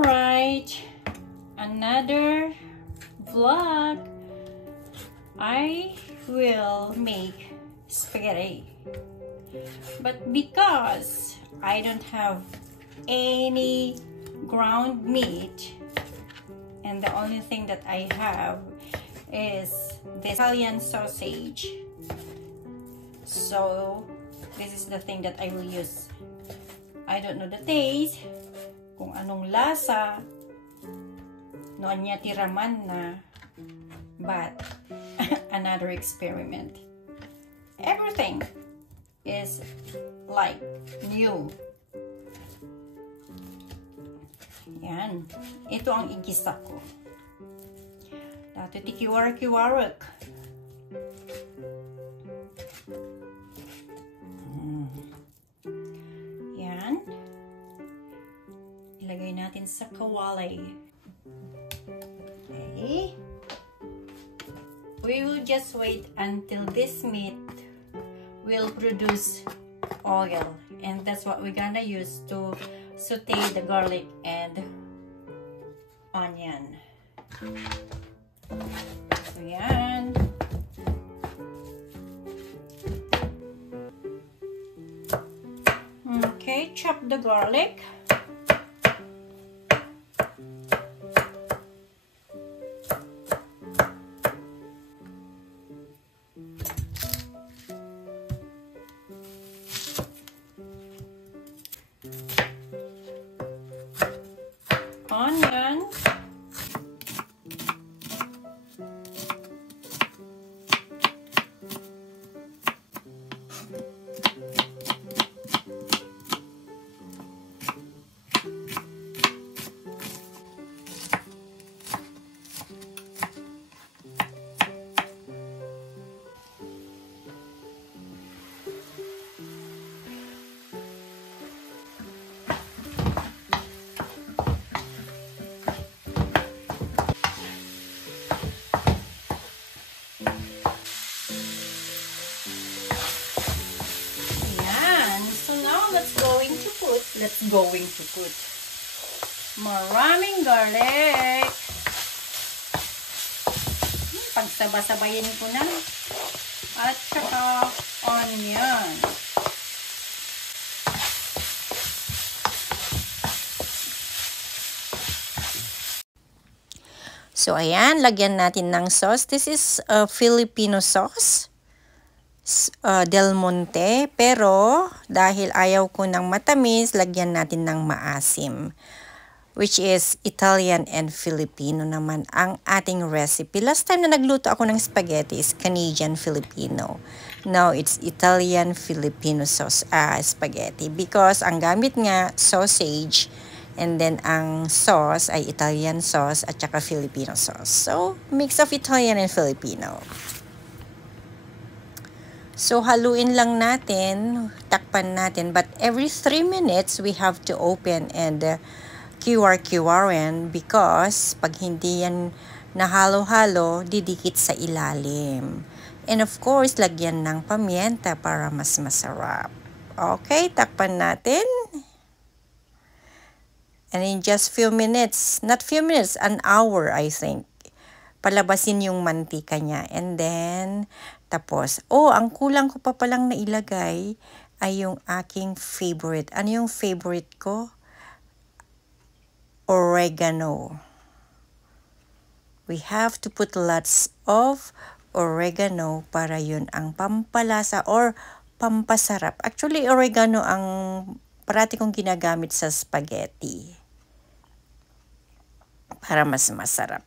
Alright, another vlog. I will make spaghetti, but because I don't have any ground meat and the only thing that I have is this Italian sausage, so this is the thing that I will use. I don't know the taste, kung anong lasa, noon niya tiraman na, but another experiment. Everything is like new. Yan. Ito ang igisa ko. Dati tikiwarak-kiwarak. Yan. Ilagay natin sa kawali. Okay. We will just wait until this meat will produce oil, and that's what we're gonna use to saute the garlic and onion. So yan. Okay, chop the garlic. Onion. Let's going to put maraming garlic. Pagsaba-sabayin ko na. At saka onion. So ayan, lagyan natin ng sauce. This is Filipino sauce. Del Monte, pero dahil ayaw ko ng matamis, lagyan natin ng maasim, which is Italian and Filipino naman ang ating recipe. Last time na nagluto ako ng spaghetti is Canadian Filipino. Now it's Italian Filipino sauce spaghetti, because ang gamit nga sausage, and then ang sauce ay Italian sauce at saka Filipino sauce. So mix of Italian and Filipino. So, haluin lang natin, takpan natin, but every 3 minutes, we have to open and kiwar-kiwarin, because pag hindi yan nahalo-halo, didikit sa ilalim. And of course, lagyan ng pamienta para mas masarap. Okay, takpan natin. And in just few minutes, not few minutes, an hour I think, palabasin yung mantika niya. And then, tapos, ang kulang ko pa palang nailagay ay yung aking favorite. Ano yung favorite ko? Oregano. We have to put lots of oregano para yun ang pampalasa or pampasarap. Actually, oregano ang parati kong ginagamit sa spaghetti para mas masarap.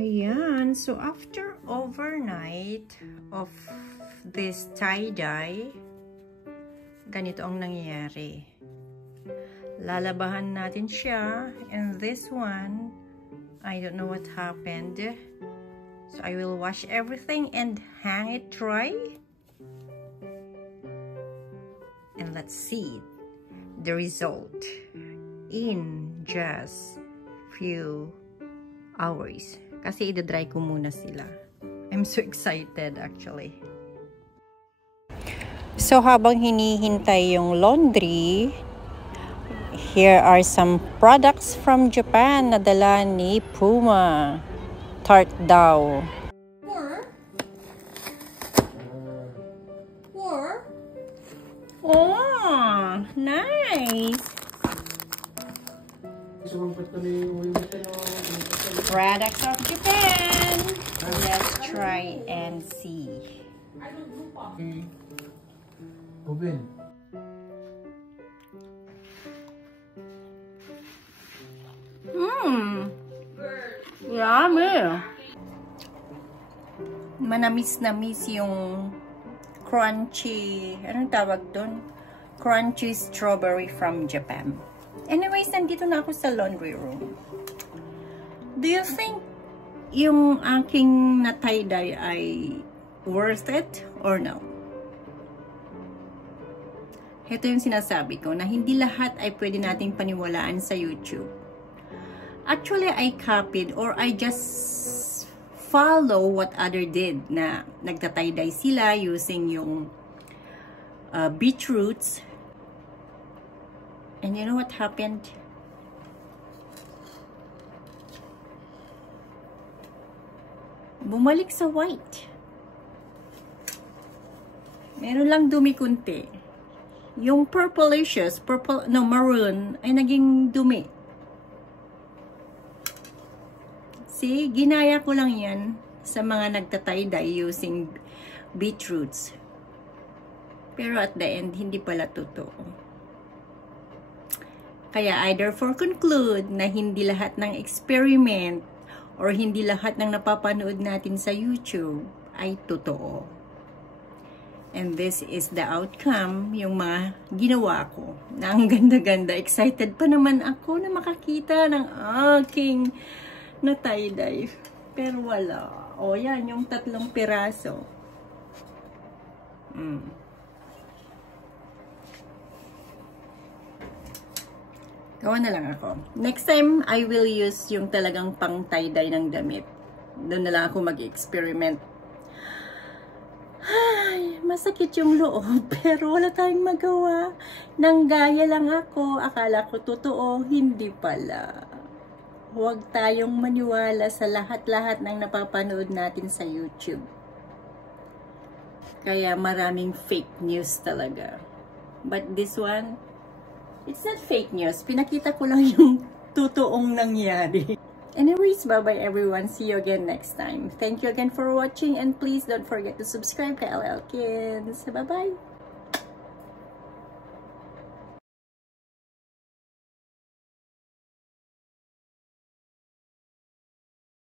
Ayan, so after overnight of this tie-dye, ganito ang nangyayari. Lalabahan natin siya, and this one, I don't know what happened. So I will wash everything and hang it dry. And let's see the result in just few hours. Kasi i-dry ko muna sila. I'm so excited actually. So habang hinihintay yung laundry, here are some products from Japan na dala ni Puma. Tarte daw. Oh, nice. Products of Japan. Let's try and see. Open. Yummy. Manamis-namis yung crunchy, anong tawag doon? Crunchy strawberry from Japan. Anyways, nandito na ako sa laundry room. Do you think yung aking na tie-dye ay worth it or no? Ito yung sinasabi ko na hindi lahat ay pwede nating paniwalaan sa YouTube. Actually, I copied or I just follow what other did na nagtatay-dye sila using yung beetroots. And you know what happened? Bumalik sa white. Meron lang dumi kunti. Yung purplicious, maroon, ay naging dumi. See, ginaya ko lang yan sa mga nagtatay-dye using beetroots. Pero at the end, hindi pala totoo. Kaya either for conclude na hindi lahat ng experiment or hindi lahat ng napapanood natin sa YouTube ay totoo. And this is the outcome, yung mga ginawa ko. Na ang ganda-ganda. Excited pa naman ako na makakita ng aking na tie-dye. Pero wala. O yan, yung 3 piraso. Gawa na lang ako. Next time, I will use yung talagang pang tie-dye ng damit. Doon na lang ako mag-experiment. Ay, masakit yung loob. Pero wala tayong magawa. Nanggaya lang ako. Akala ko totoo. Hindi pala. Huwag tayong maniwala sa lahat-lahat ng napapanood natin sa YouTube. Kaya maraming fake news talaga. But this one, it's not fake news. Pinakita ko lang yung totoong nangyari. Anyways, bye-bye everyone. See you again next time. Thank you again for watching and please don't forget to subscribe kay LL Kids. Bye-bye!